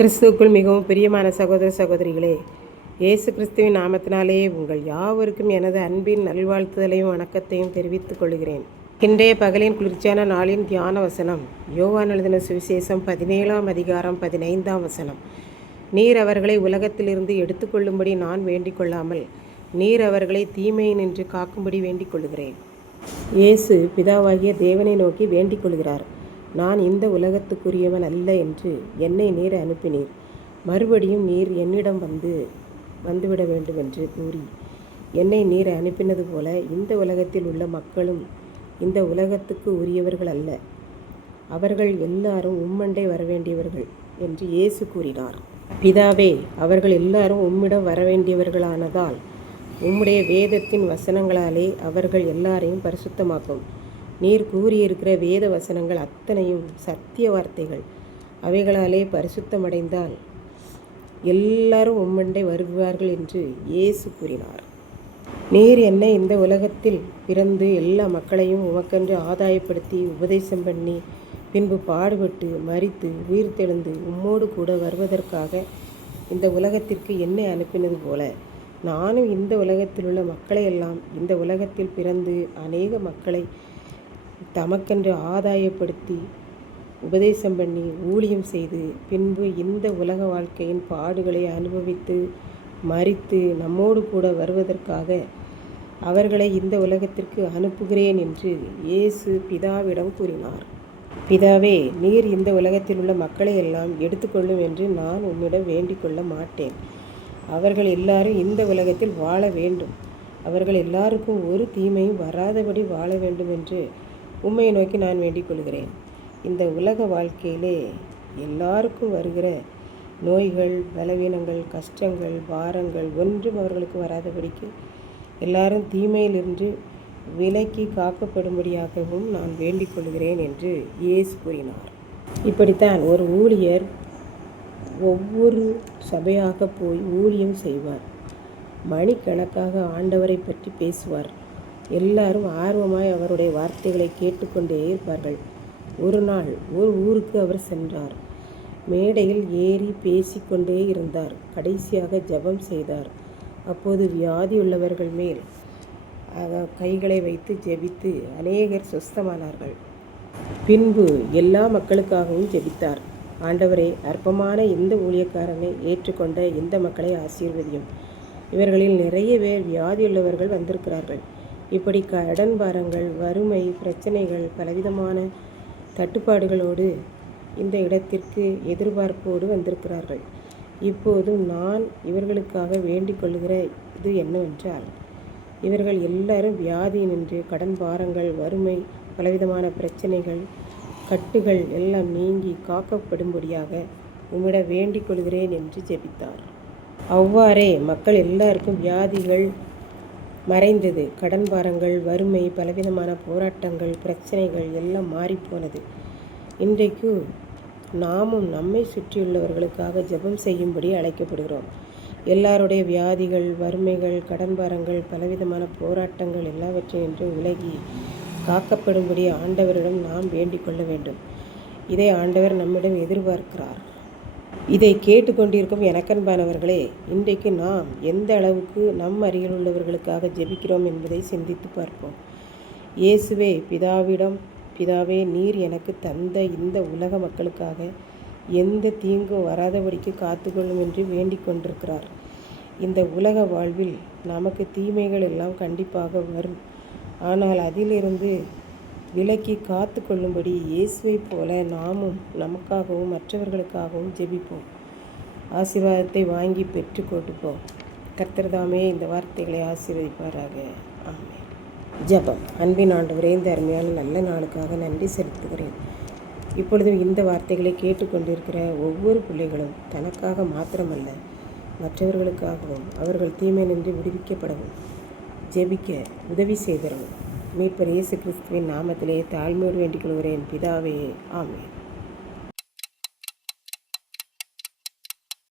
கிறிஸ்துவுக்குள் மிகவும் பிரியமான சகோதர சகோதரிகளே, இயேசு கிறிஸ்துவின் நாமத்தினாலே உங்கள் யாவருக்கும் எனது அன்பின் நல்வாழ்த்துதலையும் வணக்கத்தையும் தெரிவித்துக் கொள்கிறேன். இன்றைய பகலின் குளிர்ச்சியான நாளின் தியான வசனம் யோவான் எழுதின சுவிசேஷம் 17ஆம் அதிகாரம் 15ஆம் வசனம். நீர் அவர்களை உலகத்திலிருந்து எடுத்துக்கொள்ளும்படி நான் வேண்டிக் கொள்ளாமல் நீர் அவர்களை தீமையினின்று காக்கும்படி வேண்டிக் கொள்கிறேன். இயேசு பிதாவாகிய தேவனை நோக்கி வேண்டிக் கொள்கிறார். நான் இந்த உலகத்துக்குரியவன் அல்ல என்று என்னை நீர் அனுப்பினீர். மறுபடியும் நீர் என்னிடம் வந்துவிட வேண்டும் என்று கூறி என்னை நீர் அனுப்பினது போல இந்த உலகத்தில் உள்ள மக்களும் இந்த உலகத்துக்கு உரியவர்கள் அல்ல, அவர்கள் எல்லாரும் உம்மண்டை வரவேண்டியவர்கள் என்று இயேசு கூறினார். பிதாவே, அவர்கள் எல்லாரும் உம்மிடம் வரவேண்டியவர்களானதால் உம்முடைய வேதத்தின் வசனங்களாலே அவர்கள் எல்லாரையும் பரிசுத்தமாக்கும். நீர் கூறியிருக்கிற வேத வசனங்கள் அத்தனையும் சத்திய வார்த்தைகள். அவைகளாலே பரிசுத்தமடைந்தால் எல்லாரும் உம்மண்டை வருவார்கள் என்று இயேசு கூறினார். நீர் என்னை இந்த உலகத்தில் பிறந்து எல்லா மக்களையும் உமக்கென்று ஆதாயப்படுத்தி உபதேசம் பண்ணி பின்பு பாடுபட்டு மரித்து உயிர்த்தெழுந்து உம்மோடு கூட வருவதற்காக இந்த உலகத்திற்கு என்னை அனுப்பினது போல நானும் இந்த உலகத்தில் உள்ள மக்களையெல்லாம் இந்த உலகத்தில் பிறந்து அநேக மக்களை தமக்கென்று ஆதாயப்படுத்தி உபதேசம் பண்ணி ஊழியம் செய்து பின்பு இந்த உலக வாழ்க்கையின் பாடுகளை அனுபவித்து மரித்து நம்மோடு கூட வருவதற்காக அவர்களை இந்த உலகத்திற்கு அனுப்புகிறேன் என்று இயேசு பிதாவிடம் கூறினார். பிதாவே, நீர் இந்த உலகத்தில் உள்ள மக்களை எல்லாம் எடுத்துக்கொள்ளும் என்று நான் உம்மிடம் வேண்டிக் கொள்ள மாட்டேன். அவர்கள் எல்லாரும் இந்த உலகத்தில் வாழ வேண்டும். அவர்கள் எல்லாருக்கும் ஒரு தீமையும் வராதபடி வாழ வேண்டும் என்று உம்மை நோக்கி நான் வேண்டிக் கொள்கிறேன். இந்த உலக வாழ்க்கையிலே எல்லாருக்கும் வருகிற நோய்கள், பலவீனங்கள், கஷ்டங்கள், பாரங்கள் ஒன்றும் அவர்களுக்கு வராதபடிக்கு எல்லாரும் தீமையிலிருந்து விலக்கி காக்கப்படும்படியாகவும் நான் வேண்டிக் கொள்கிறேன் என்று இயேசு கூறினார். இப்படித்தான் ஒரு ஊழியர் ஒவ்வொரு சபையாக போய் ஊழியம் செய்வார். மணிக்கணக்காக ஆண்டவரை பற்றி பேசுவார். எல்லாரும் ஆர்வமாய் அவருடைய வார்த்தைகளை கேட்டுக்கொண்டே இருப்பார்கள். ஒரு நாள் ஒரு ஊருக்கு அவர் சென்றார். மேடையில் ஏறி பேசிக்கொண்டே இருந்தார். கடைசியாக ஜெபம் செய்தார். அப்போது வியாதியுள்ளவர்கள் மேல் கைகளை வைத்து ஜெபித்து அநேகர் சுஸ்தமானார்கள். பின்பு எல்லா மக்களுக்காகவும் ஜெபித்தார். ஆண்டவரே, அற்பமான இந்த ஊழியக்காரனை ஏற்றுக்கொண்ட இந்த மக்களை ஆசீர்வதியும். இவர்களில் நிறைய பேர் வியாதியுள்ளவர்கள் வந்திருக்கிறார்கள். இப்படி கடன் பாரங்கள், வறுமை, பிரச்சனைகள், பலவிதமான தட்டுப்பாடுகளோடு இந்த இடத்திற்கு எதிர்பார்ப்போடு வந்திருக்கிறார்கள். இப்போது நான் இவர்களுக்காக வேண்டிக் கொள்ளுகிற இது என்னவென்றால், இவர்கள் எல்லாரும் வியாதியினின்று, கடன் பாரங்கள், வறுமை, பலவிதமான பிரச்சனைகள், கட்டுகள் எல்லாம் நீங்கி காக்கப்படும்படியாக உம்மிடம் வேண்டிக் கொள்கிறேன் என்று ஜெபித்தார். அவ்வாறே மக்கள் எல்லாருக்கும் வியாதிகள் மறைந்தது. கடன் பாரங்கள், வறுமை, பலவிதமான போராட்டங்கள், பிரச்சனைகள் எல்லாம் மாறிப்போனது. இன்றைக்கு நாமும் நம்மை சுற்றியுள்ளவர்களுக்காக ஜெபம் செய்யும்படி அழைக்கப்படுகிறோம். எல்லாருடைய வியாதிகள், வறுமைகள், கடன் பாரங்கள், பலவிதமான போராட்டங்கள் எல்லாவற்றையும் விலகி காக்கப்படும்படி ஆண்டவரிடம் நாம் வேண்டிக் கொள்ள வேண்டும். இதை ஆண்டவர் நம்மிடம் எதிர்பார்க்கிறார். இதை கேட்டுக்கொண்டிருக்கும் எனக்கன்பானவர்களே, இன்றைக்கு நாம் எந்த அளவுக்கு நம் அருகில் உள்ளவர்களுக்காக ஜெபிக்கிறோம் என்பதை சிந்தித்து பார்ப்போம். இயேசுவே பிதாவே, நீர் எனக்கு தந்த இந்த உலக மக்களுக்காக எந்த தீங்கும் வராதபடிக்கு காத்துக்கொள்ளும் என்று வேண்டிக் கொண்டிருக்கிறார். இந்த உலக வாழ்வில் நமக்கு தீமைகள் எல்லாம் கண்டிப்பாக வரும். ஆனால் அதிலிருந்து விலக்கி காத்து கொள்ளும்படி இயேசுவை போல நாமும் நமக்காகவும் மற்றவர்களுக்காகவும் ஜெபிப்போம். ஆசீர்வாதத்தை வாங்கி பெற்று கொடுப்போம். கர்த்தர் தாமே இந்த வார்த்தைகளை ஆசீர்வதிப்பாராக. ஆமென். ஜெபம். அன்பின் ஆண்டவரே, இந்த அருமையான நல்ல நாளுக்காக நன்றி செலுத்துகிறேன். இப்பொழுதும் இந்த வார்த்தைகளை கேட்டுக்கொண்டிருக்கிற ஒவ்வொரு பிள்ளைகளும் தனக்காக மாத்திரமல்ல, மற்றவர்களுக்காகவும் அவர்கள் தீமை நின்று விடுவிக்கப்படவும் ஜெபிக்க உதவி செய்தரவும் மீட்பர் இயேசு கிறிஸ்துவின் நாமத்திலே தாழ்மையோடு வேண்டிக் கொள்கிறேன் பிதாவே. ஆமென்.